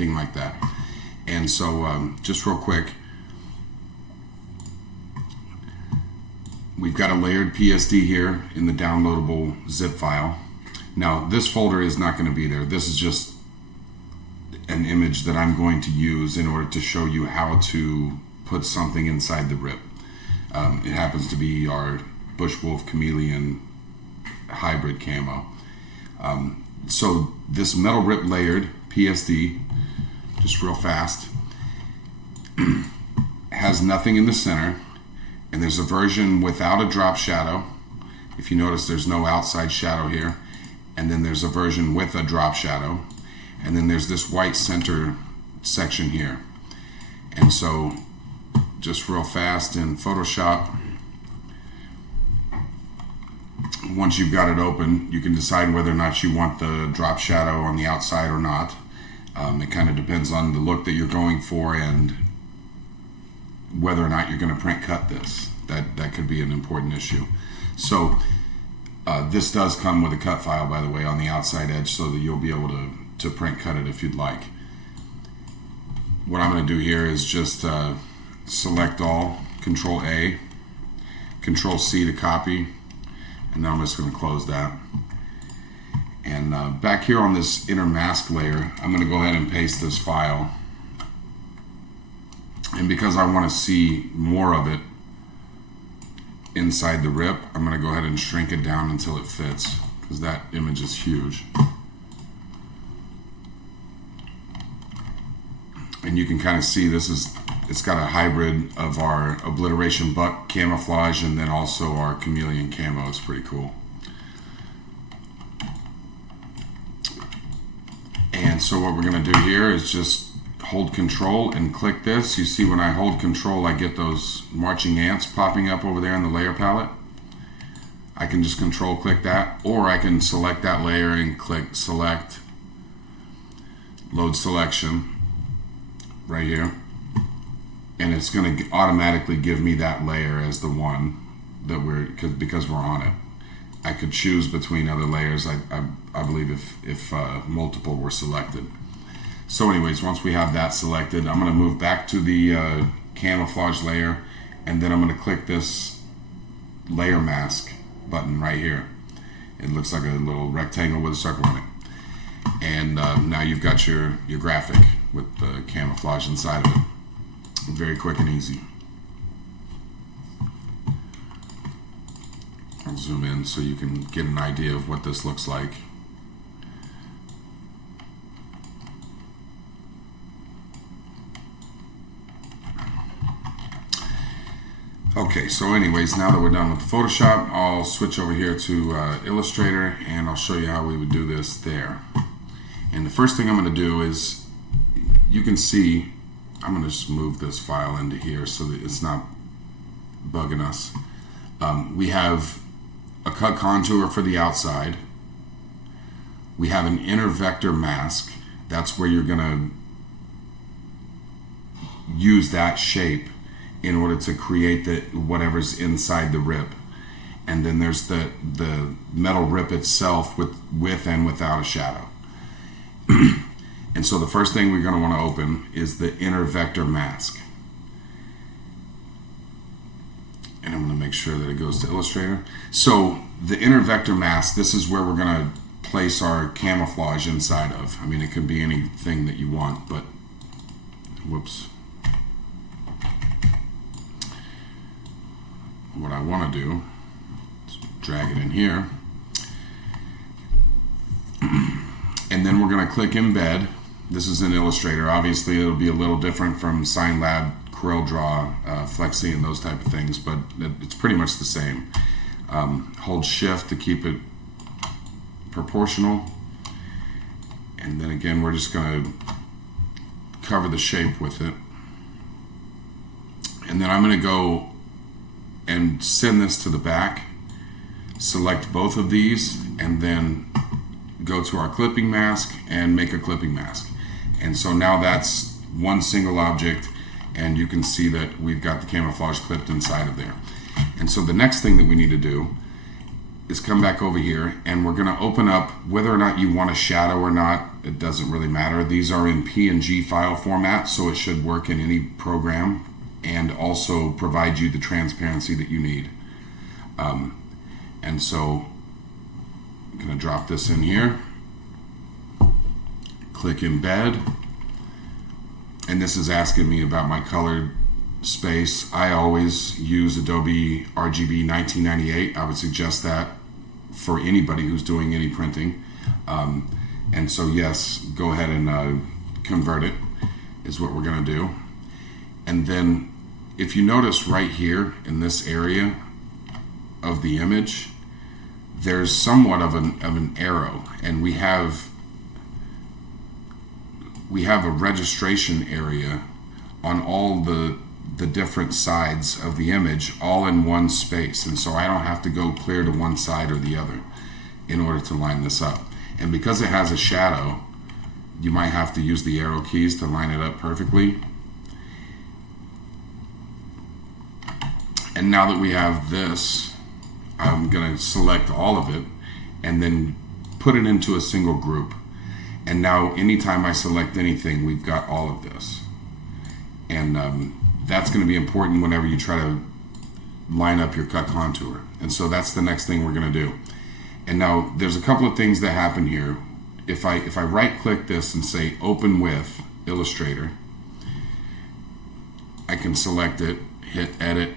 anything like that. And so just real quick, we've got a layered PSD here in the downloadable zip file. Now this folder is not going to be there. This is just an image that I'm going to use in order to show you how to put something inside the rip. It happens to be our Bushwolf Chameleon hybrid camo. So this metal rip layered PSD, just real fast, has nothing in the center, and there's a version without a drop shadow. If you notice, there's no outside shadow here, and then there's a version with a drop shadow, and then there's this white center section here. And so just real fast in Photoshop, once you've got it open, you can decide whether or not you want the drop shadow on the outside or not. It kind of depends on the look that you're going for and whether or not you're going to print cut this. That could be an important issue. So this does come with a cut file, by the way, on the outside edge, so that you'll be able to print cut it if you'd like. What I'm going to do here is just select all, Control A, Control C to copy, and now I'm just going to close that. And back here on this inner mask layer, I'm going to go ahead and paste this file. And because I want to see more of it inside the rip, I'm going to go ahead and shrink it down until it fits, because that image is huge. And you can kind of see it's got a hybrid of our Obliteration Buck camouflage and then also our Chameleon camo. It's pretty cool. And so what we're going to do here is just hold Control and click this. You see when I hold Control, I get those marching ants popping up over there in the layer palette. I can just Control click that, or I can select that layer and click Select, Load Selection right here, and it's going to automatically give me that layer as the one that because we're on it. I could choose between other layers, I believe, if multiple were selected. So anyways, once we have that selected, I'm going to move back to the camouflage layer, and then I'm going to click this layer mask button right here. It looks like a little rectangle with a circle in it. And now you've got your graphic with the camouflage inside of it. Very quick and easy. I'll zoom in so you can get an idea of what this looks like. Okay, so anyways, now that we're done with the Photoshop, I'll switch over here to Illustrator, and I'll show you how we would do this there. And the first thing I'm going to do is, you can see, I'm going to just move this file into here so that it's not bugging us. We have a cut contour for the outside. We have an inner vector mask. That's where you're going to use that shape in order to create whatever's inside the rip. And then there's the metal rip itself with and without a shadow. And so the first thing we're going to want to open is the inner vector mask. And I'm going to make sure that it goes to Illustrator. So the inner vector mask, this is where we're going to place our camouflage inside of. I mean, it could be anything that you want, but whoops. What I want to do is drag it in here. And then we're going to click Embed. This is in Illustrator. Obviously, it'll be a little different from SignLab, CorelDRAW, Flexi, and those type of things, but it's pretty much the same. Hold Shift to keep it proportional. And then again, we're just going to cover the shape with it. And then I'm going to go and send this to the back. Select both of these, and then go to our clipping mask and make a clipping mask. And so now that's one single object, and you can see that we've got the camouflage clipped inside of there. And so the next thing that we need to do is come back over here, and we're going to open up whether or not you want a shadow or not. It doesn't really matter. These are in PNG file format, so it should work in any program and also provide you the transparency that you need. And so I'm going to drop this in here, click embed, and this is asking me about my colored space. I always use Adobe RGB 1998. I would suggest that for anybody who's doing any printing. And so yes, go ahead and convert it is what we're going to do. And then if you notice right here in this area of the image, there's somewhat of an arrow, and we have a registration area on all the different sides of the image, all in one space. And so I don't have to go clear to one side or the other in order to line this up. And because it has a shadow, you might have to use the arrow keys to line it up perfectly. And now that we have this, I'm going to select all of it and then put it into a single group. And now anytime I select anything, we've got all of this. And that's going to be important whenever you try to line up your cut contour. And so that's the next thing we're going to do. And now there's a couple of things that happen here. If I right click this and say open with Illustrator, I can select it, hit edit,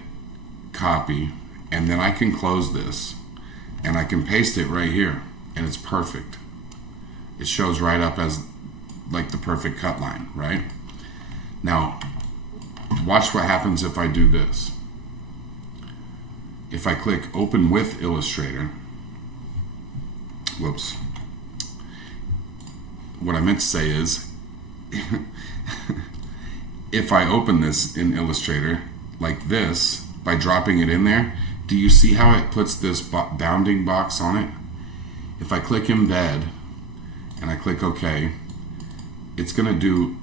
copy, and then I can close this and I can paste it right here, and it's perfect. It shows right up as like the perfect cut line, right? Now watch what happens if I do this. If I click open with Illustrator, whoops, what I meant to say is if I open this in Illustrator like this by dropping it in there, do you see how it puts this bounding box on it? If I click embed and I click OK, it's going to do,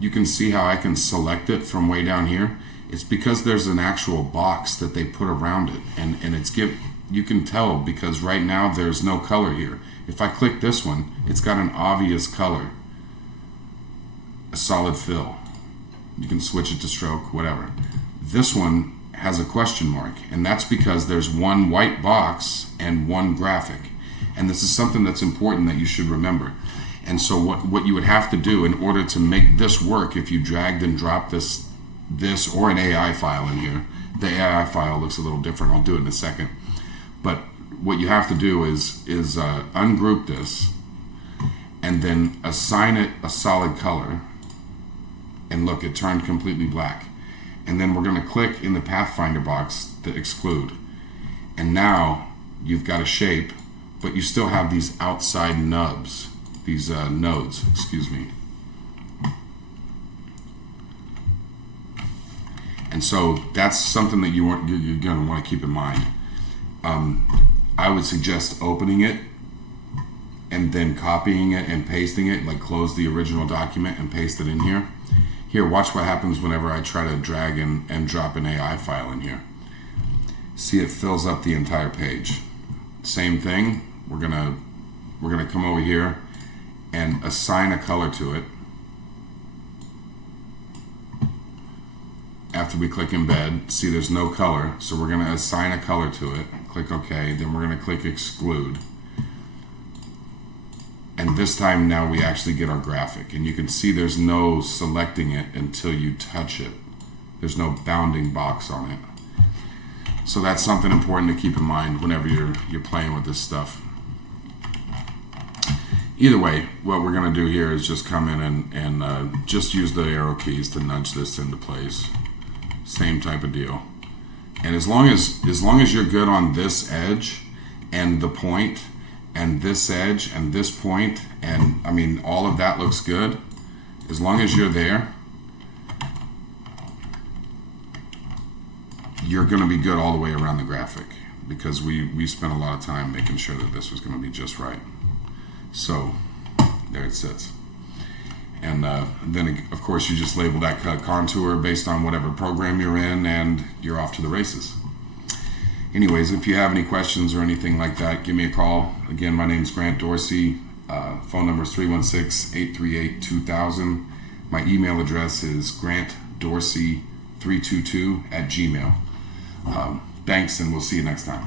you can see how I can select it from way down here. It's because there's an actual box that they put around it, and you can tell because right now there's no color here. If I click this one, it's got an obvious color, a solid fill. You can switch it to stroke, whatever. This one has a question mark, and that's because there's one white box and one graphic. And this is something that's important that you should remember. And so what you would have to do in order to make this work, if you dragged and dropped this or an AI file in here, the AI file looks a little different. I'll do it in a second. But what you have to do is ungroup this and then assign it a solid color. And look, it turned completely black. And then we're going to click in the Pathfinder box to exclude. And now you've got a shape, but you still have these outside nodes, excuse me. And so that's something that you're going to want to keep in mind. I would suggest opening it and then copying it and pasting it, like close the original document and paste it in here. Here, watch what happens whenever I try to drag and drop an AI file in here. See, it fills up the entire page. Same thing, we're gonna come over here and assign a color to it. After we click embed, see there's no color, so we're gonna assign a color to it. Click OK, then we're gonna click exclude. And this time now we actually get our graphic, and you can see there's no selecting it until you touch it. There's no bounding box on it. So that's something important to keep in mind whenever you're playing with this stuff. Either way, what we're going to do here is just come in and just use the arrow keys to nudge this into place. Same type of deal. And as long as you're good on this edge and the point, and this edge and this point, and I mean all of that looks good, as long as you're there, you're going to be good all the way around the graphic, because we spent a lot of time making sure that this was going to be just right. So there it sits. And then of course you just label that cut contour based on whatever program you're in, and you're off to the races. anyways, if you have any questions or anything like that, give me a call. Again, my name's Grant Dorsey. Phone number is 316-838-2000. My email address is grantdorsey322@gmail.com. Thanks, and we'll see you next time.